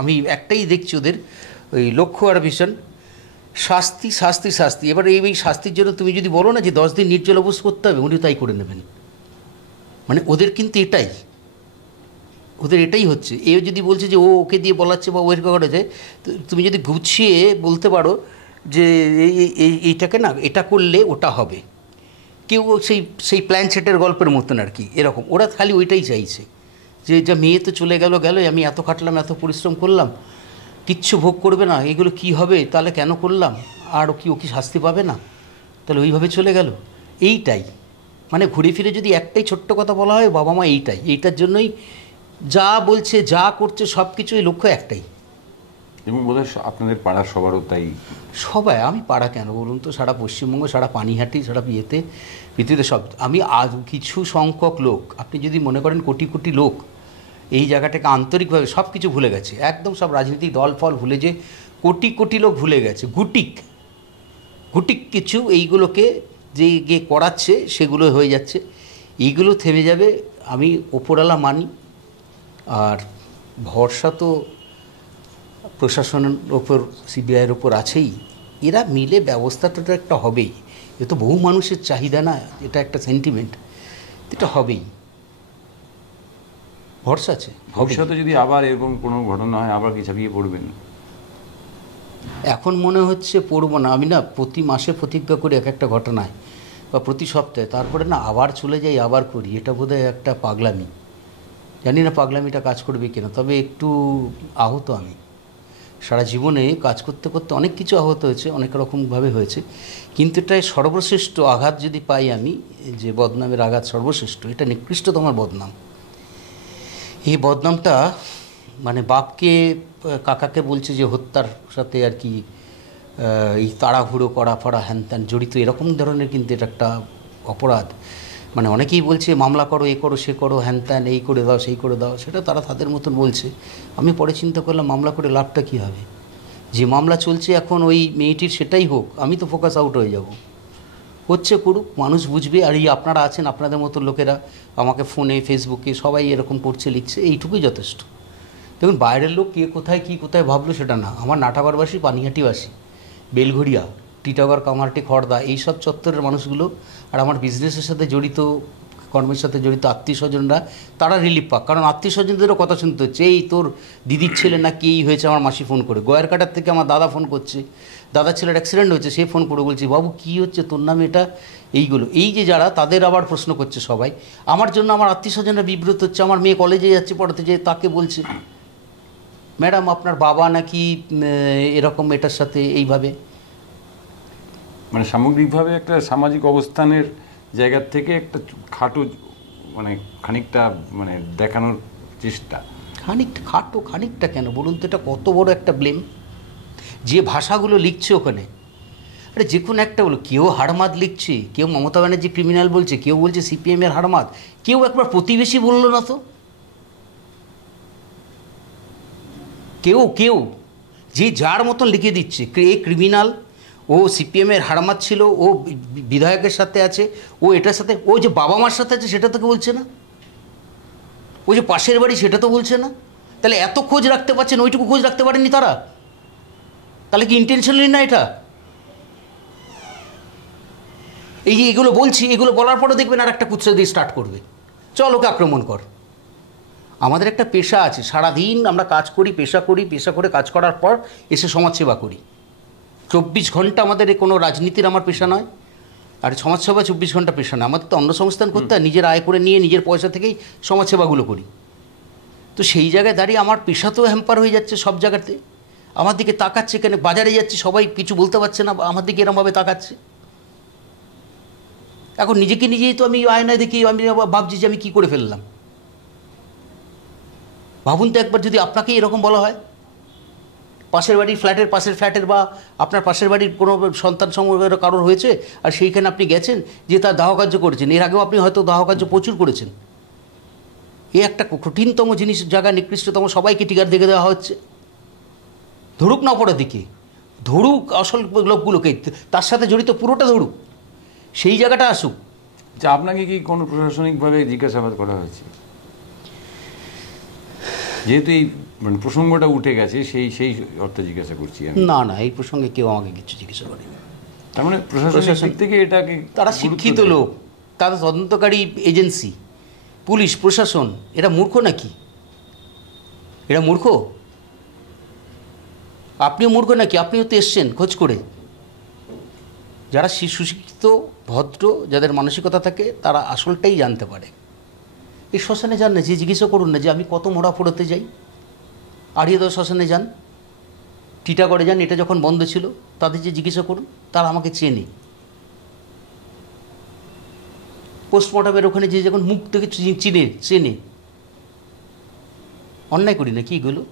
আমি একটাই দেখছি ওদের ওই লক্ষ্য আর ভীষণ, শাস্তি শাস্তি শাস্তি। এবার এই শাস্তির জন্য তুমি যদি বলো না যে 10 দিন নির্জল উপবাস করতে হবে, উনি তাই করে নেবেন। মানে ওদের কিন্তু ওদের এটাই হচ্ছে। এ যদি বলছে যে ও ওকে দিয়ে বলাচ্ছে বা ওর করেছে, তুমি যদি গুছিয়ে বলতে পারো যে এইটাকে না, এটা করলে ওটা হবে, কেউ সেই প্ল্যান সেটের গল্পের মতন আর কি, এরকম। ওরা খালি ওইটাই চাইছে যে যা মেয়ে তো চলে গেল, আমি এত খাটলাম, এত পরিশ্রম করলাম, কিচ্ছু ভোগ করবে না, এগুলো কি হবে, তাহলে কেন করলাম, আর ও কি শাস্তি পাবে না, তাহলে ওইভাবে চলে গেল। এইটাই মানে ঘুরে ফিরে যদি একটাই ছোট্ট কথা বলা হয়, বাবা মা এইটার জন্যই যা বলছে, যা করছে, সব কিছুই লক্ষ্য একটাই। এবং বোধহয় আপনাদের পাড়ার সবারও তাই। সবাই, আমি পাড়া কেন বলুন তো, সারা পশ্চিমবঙ্গ, সারা পানিহাটি, সারা পৃথিবীতে সব। আমি আজ কিছু সংখ্যক লোক, আপনি যদি মনে করেন কোটি কোটি লোক এই জায়গাটাকে আন্তরিকভাবে সব কিছু ভুলে গেছে, একদম সব রাজনৈতিক দল ফল ভুলে, যে কোটি কোটি লোক ভুলে গেছে, গুটিক কিছু এইগুলোকে যে গিয়ে করাচ্ছে, সেগুলো হয়ে যাচ্ছে, এইগুলো থেমে যাবে, আমি ওপরওয়ালা মানি। আর ভরসা তো প্রশাসনের ওপর, সিবিআইয়ের ওপর আছেই। এরা মিলে ব্যবস্থাটা তো একটা হবেই। এ তো বহু মানুষের চাহিদা না, এটা একটা সেন্টিমেন্ট, এটা হবেই। ভরসা আছে। ভবিষ্যতে যদি আবার এরকম কোনো ঘটনা হয় আবার কি ঝাঁপিয়ে পড়বেন? এখন মনে হচ্ছে পড়বো না। আমি না প্রতি মাসে প্রতিজ্ঞা করি এক একটা ঘটনায়, বা প্রতি সপ্তাহে, তারপরে না আবার চলে যাই, আবার করি। এটা বোধহয় একটা পাগলামি। জানি না পাগলামিটা কাজ করবে কিনা, তবে একটু আহত আমি। সারা জীবনে কাজ করতে করতে অনেক কিছু আহত হয়েছে, অনেক রকমভাবে হয়েছে, কিন্তু এটাই সর্বশ্রেষ্ঠ আঘাত যদি পাই আমি, যে বদনামের আঘাত সর্বশ্রেষ্ঠ, এটা নিকৃষ্টতম বদনাম। এই বদনামটা মানে বাপকে কাকাকে বলছে যে হত্যার সাথে আর কি এই তাড়াহুড়ো করা ফড়া হ্যান ত্যান জড়িত, এরকম ধরনের কিন্তু এটা একটা অপরাধ। মানে অনেকেই বলছে মামলা করো, এ করো, সে করো, হ্যান ত্যান, এই করে দাও, সেই করে দাও, সেটা তারা তাদের মতন বলছে। আমি পরে চিন্তা করলাম মামলা করে লাভটা কী হবে? যে মামলা চলছে এখন ওই মেয়েটির, সেটাই হোক, আমি তো ফোকাস আউট হয়ে যাব। হচ্ছে করুক, মানুষ বুঝবে। আর এই আপনারা আছেন, আপনাদের মতো লোকেরা আমাকে ফোনে, ফেসবুকে সবাই এরকম করছে, লিখছে, এইটুকুই যথেষ্ট। দেখুন, বাইরের লোক কে কোথায় কী কোথায় ভাবলো সেটা না। আমার নাটাগড়বাসী, পানিহাটিবাসী, বেলঘড়িয়া, টিটাগড়, কামারহাটি, খড়দা, এইসব চত্বরের মানুষগুলো, আর আমার বিজনেসের সাথে জড়িত, কর্মের সাথে জড়িত আত্মীয় স্বজনরা, তারা রিলিফ পাক। কারণ আত্মীয় স্বজনদেরও কথা শুনতে হচ্ছে, এই তোর দিদির ছেলে না কি এই হয়েছে, আমার মাসি ফোন করে। গয়ার কাটার থেকে আমার দাদা ফোন করছে, দাদার ছেলের অ্যাক্সিডেন্ট হয়েছে, সে ফোন করে বলছে বাবু কী হচ্ছে তোর নামে এটা, এইগুলো। এই যে যারা, তাদের আবার প্রশ্ন করছে সবাই। আমার জন্য আমার আত্মীয় স্বজনরা বিব্রত হচ্ছে। আমার মেয়ে কলেজে যাচ্ছে পড়াতে, যে তাকে বলছে ম্যাডাম আপনার বাবা নাকি এরকম এটার সাথে এইভাবে। মানে সামগ্রিকভাবে একটা সামাজিক অবস্থানের জায়গা থেকে একটা খাটো, মানে খানিকটা মানে দেখানোর চেষ্টা। খানিকটা খাটো, খানিকটা কেন বলুন তো? এটা কত বড় একটা ব্লেম। যে ভাষাগুলো লিখছে ওখানে, আরে যে কোনো একটা বলো, কেউ হাড়মাদ লিখছে, কেউ মমতা ব্যানার্জি ক্রিমিনাল বলছে, কেউ বলছে সিপিএমের হাড়মাদ, কেউ একবার প্রতিবেশী বললো না তো। কেউ যে যার মতন লিখে দিচ্ছে, এ ক্রিমিনাল, ও সিপিএমের হাড়মাত ছিল, ও বিধায়কের সাথে আছে, ও এটার সাথে, ও যে বাবা মার সাথে আছে সেটা তো বলছে না, ও যে পাশের বাড়ি সেটা তো বলছে না। তাহলে এত খোঁজ রাখতে পারছেন, ওইটুকু খোঁজ রাখতে পারেননি তারা? তাহলে কি ইন্টেনশনালি না এটা? এই যে এগুলো বলছি, এগুলো বলার পরে দেখবেন আর একটা কুৎসা দিয়ে স্টার্ট করবে, চল ওকে আক্রমণ কর। আমাদের একটা পেশা আছে, সারাদিন আমরা কাজ করি, পেশা করি, পেশা করে কাজ করার পর এসে সমাজসেবা করি। 24 ঘন্টা আমাদের কোনো রাজনীতির আমার পেশা নয়, আর সমাজসেবা 24 ঘন্টা পেশা নয়। আমাদের তো অন্য সংস্থান করতে হয়, নিজের আয় করে নিয়ে নিজের পয়সা থেকেই সমাজসেবাগুলো করি। তো সেই জায়গায় দাঁড়িয়ে আমার পেশা তো হ্যাম্পার হয়ে যাচ্ছে সব জায়গাতে। আমার দিকে তাকাচ্ছে কেন? বাজারে যাচ্ছি, সবাই কিছু বলতে পারছে না, আমার দিকে এরমভাবে তাকাচ্ছে। এখন নিজেকে নিজেই তো আমি আয়নায় দেখি, আমি ভাবছি যে আমি কী করে ফেললাম। ভাবুন তো একবার, যদি আপনাকেই এরকম বলা হয়, পাশের বাড়ির ফ্ল্যাটের, পাশের ফ্ল্যাটের বা আপনার পাশের বাড়ির কোনো সন্তান সমবেত কারোর হয়েছে, আর সেইখানে আপনি গেছেন যে তার দাহকার্য করেছেন। এর আগেও আপনি হয়তো দাহকার্য প্রচুর করেছেন। এ একটা কঠিনতম জিনিস, জায়গা নিকৃষ্টতম, সবাইকে টিকার দেখে দেওয়া হচ্ছে। ধরুক না অপরাধ দিকে, ধরুক আসল লোকগুলোকে, তার সাথে জড়িত পুরোটা ধরুক, সেই জায়গাটা আসুক। আচ্ছা, আপনাকে কি কোনো প্রশাসনিকভাবে জিজ্ঞাসাবাদ করা হয়েছে? যেহেতু এই মানে প্রসঙ্গটা উঠে গেছে, সেই অর্থে জিজ্ঞাসা করছি আমি। না না, এই প্রসঙ্গে কেউ আমাকে কিছু জিজ্ঞাসা করেনি। তার মানে প্রশাসন থেকে এটাকে, তারা শিক্ষিত লোক, তারা তদন্তকারী এজেন্সি, পুলিশ প্রশাসন, এরা মূর্খ নাকি? এরা মূর্খ? আপনিও মূর্খ নাকি? আপনিও তো এসছেন খোঁজ করে। যারা সুশিক্ষিত, ভদ্র, যাদের মানসিকতা থাকে, তারা আসলটাই জানতে পারে। এই শ্মশানে যান না, যে জিজ্ঞাসা করুন না যে আমি কত মোড়া ফোড়াতে যাই। আড়িয়াদহ শ্মশানে যান, টিটাগড়ে যান, এটা যখন বন্ধ ছিল, তাদের যে জিজ্ঞাসা করুন, তারা আমাকে চেনে। পোস্টমর্টমের ওখানে যে যখন মুখ থেকে চেনে। অন্যায় করি না কি এগুলো?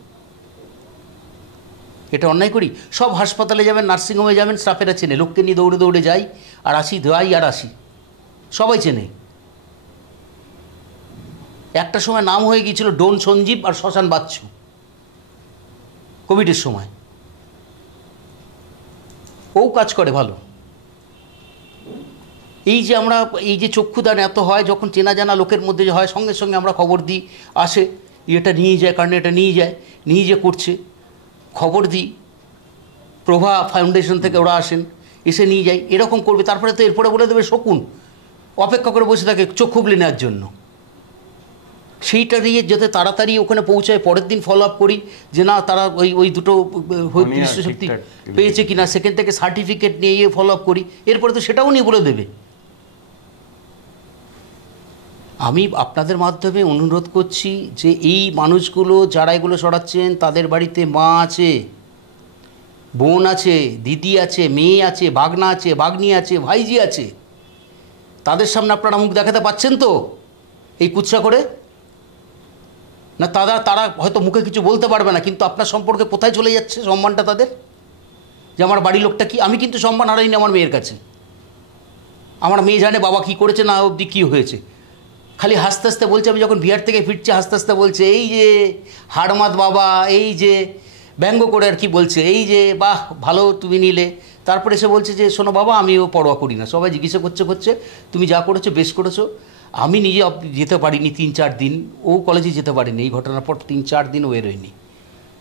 এটা অন্যায় করি? সব হাসপাতালে যাবেন, নার্সিংহোমে যাবেন, স্টাফেরা চেনে, লোককে নিয়ে দৌড়ে দৌড়ে যাই আর আসি, ধোয়াই আর আসি, সবাই চেনে। একটা সময় নাম হয়ে গিয়েছিল ডোন সঞ্জীব আর শ্মশান বাচ্চু, কোভিডের সময়। ও কাজ করে ভালো। এই যে আমরা, এই যে চক্ষুদান এত হয়, যখন চেনা জানা লোকের মধ্যে যে হয়, সঙ্গে সঙ্গে আমরা খবর দিই, আসে, এটা নিয়ে যায়, কারণ এটা নিয়ে যায়, নিয়ে যে করছে, খবর দিই। প্রভা ফাউন্ডেশন থেকে ওরা আসেন, এসে নিয়ে যায়, এরকম করবে। তারপরে তো এরপরে বলে দেবে শকুন, অপেক্ষা করে বসে থাকে চক্ষু খুবলে নেওয়ার জন্য। সেইটা দিয়ে যাতে তাড়াতাড়ি ওখানে পৌঁছায়, পরের দিন ফলো আপ করি যে না তারা ওই দুটো দৃষ্টিশক্তি পেয়েছে কিনা, সেখান থেকে সার্টিফিকেট নিয়ে ফলো আপ করি, এরপরে তো সেটাও নিয়ে বলে দেবে। আমি আপনাদের মাধ্যমে অনুরোধ করছি যে এই মানুষগুলো যারা এগুলো সরাচ্ছেন তাদের বাড়িতে মা আছে, বোন আছে, দিদি আছে, মেয়ে আছে, ভাগনা আছে, ভাগ্নি আছে, ভাইজি আছে, তাদের সামনে আপনারা মুখ দেখাতে পাচ্ছেন তো এই কুৎসা করে? না তারা হয়তো মুখে কিছু বলতে পারবে না, কিন্তু আপনার সম্পর্কে কোথায় চলে যাচ্ছে সম্মানটা তাদের? যে আমার বাড়ির লোকটা কি, আমি কিন্তু সম্মান হারাইনি আমার মেয়ের কাছে। আমার মেয়ে জানে বাবা কী করেছে, না অবধি কী হয়েছে। খালি হাসতে হাসতে বলছে, আমি যখন বিহার থেকে ফিরছি হাসতে হাসতে বলছে এই যে হাড়মাত বাবা, এই যে ব্যঙ্গ করে আর কি বলছে, এই যে বাহ ভালো তুমি নিলে। তারপরে এসে বলছে যে শোনো বাবা, আমিও পরোয়া করি না, সবাই জিজ্ঞাসা করছে তুমি যা করেছো বেশ করেছো, আমি নিজে যেতে পারিনি 3-4 দিন, ও কলেজে যেতে পারিনি, এই ঘটনার পর 3-4 দিন ও বেরোয়নি,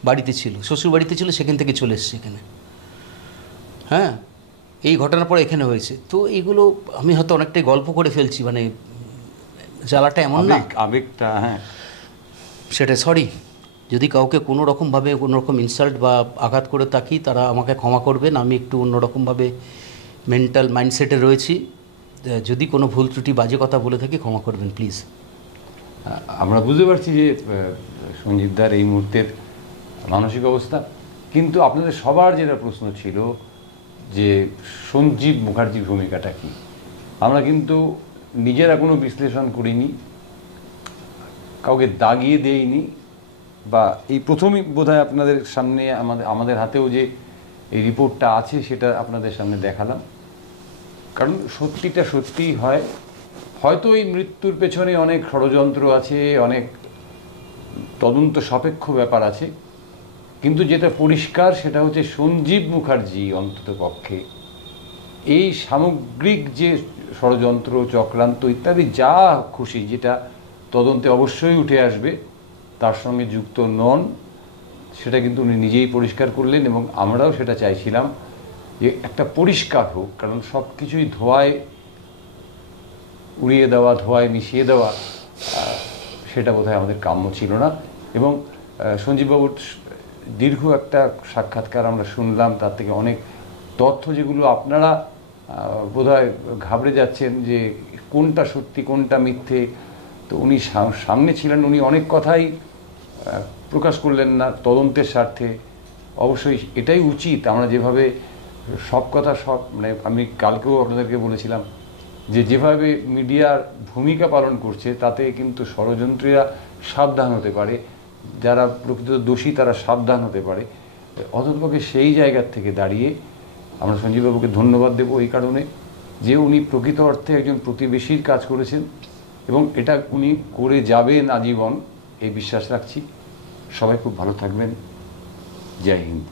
বাড়িতে ছিল, শ্বশুর বাড়িতে ছিল, সেখান থেকে চলে এসছে এখানে। হ্যাঁ, এই ঘটনার পর এখানে হয়েছে। তো এগুলো আমি হয়তো অনেকটাই গল্প করে ফেলছি, মানে জ্বালাটা এমন না, আবেগটা। হ্যাঁ, সেটা সরি যদি কাউকে কোনো রকমভাবে কোনো রকম ইনসাল্ট বা আঘাত করে থাকি, তারা আমাকে ক্ষমা করবেন। আমি একটু অন্যরকমভাবে মেন্টাল মাইন্ডসেটে রয়েছি, যদি কোনো ভুল ত্রুটি বাজে কথা বলে থাকি ক্ষমা করবেন প্লিজ। আমরা বুঝতে পারছি যে সঞ্জীবদার এই মুহূর্তের মানসিক অবস্থা, কিন্তু আপনাদের সবার যেটা প্রশ্ন ছিল যে সঞ্জীব মুখার্জির ভূমিকাটা কি, আমরা কিন্তু নিজেরা কোনো বিশ্লেষণ করিনি, কাউকে দাগিয়ে দেইনি, বা এই প্রথমই বোধহয় আপনাদের সামনে আমাদের হাতেও যে এই রিপোর্টটা আছে সেটা আপনাদের সামনে দেখালাম। কারণ সত্যিটা সত্যিই হয়, হয়তো এই মৃত্যুর পেছনে অনেক ষড়যন্ত্র আছে, অনেক তদন্ত সাপেক্ষ ব্যাপার আছে, কিন্তু যেটা পরিষ্কার সেটা হচ্ছে সঞ্জীব মুখার্জি অন্তত পক্ষে এই সামগ্রিক যে ষড়যন্ত্র, চক্রান্ত ইত্যাদি যা খুশি, যেটা তদন্তে অবশ্যই উঠে আসবে, তার সঙ্গে যুক্ত নন, সেটা কিন্তু উনি নিজেই পরিষ্কার করলেন। এবং আমরাও সেটা চাইছিলাম যে একটা পরিষ্কার হোক, কারণ সব কিছুই ধোঁয়ায় উড়িয়ে দেওয়া, ধোঁয়ায় মিশিয়ে দেওয়া, সেটা বোধহয় আমাদের কাম্য ছিল না। এবং সঞ্জীববাবুর দীর্ঘ একটা সাক্ষাৎকার আমরা শুনলাম, তার থেকে অনেক তথ্য যেগুলো আপনারা বোধহয় ঘাবড়ে যাচ্ছেন যে কোনটা সত্যি কোনটা মিথ্যে, তো উনি সামনে ছিলেন, উনি অনেক কথাই প্রকাশ করলেন না তদন্তের স্বার্থে। অবশ্যই এটাই উচিত, আমরা যেভাবে সব কথা মানে আমি কালকেও আপনাদেরকে বলেছিলাম যে যেভাবে মিডিয়ার ভূমিকা পালন করছে তাতে কিন্তু ষড়যন্ত্রীরা সাবধান হতে পারে, যারা প্রকৃত দোষী তারা সাবধান হতে পারে। অন্ততপক্ষে সেই জায়গার থেকে দাঁড়িয়ে আমরা সঞ্জীববাবুকে ধন্যবাদ দেব এই কারণে যে উনি প্রকৃত অর্থে একজন প্রতিবেশীর কাজ করেছেন এবং এটা উনি করে যাবেন আজীবন, এই বিশ্বাস রাখছি। সবাই খুব ভালো থাকবেন। জয় হিন্দ।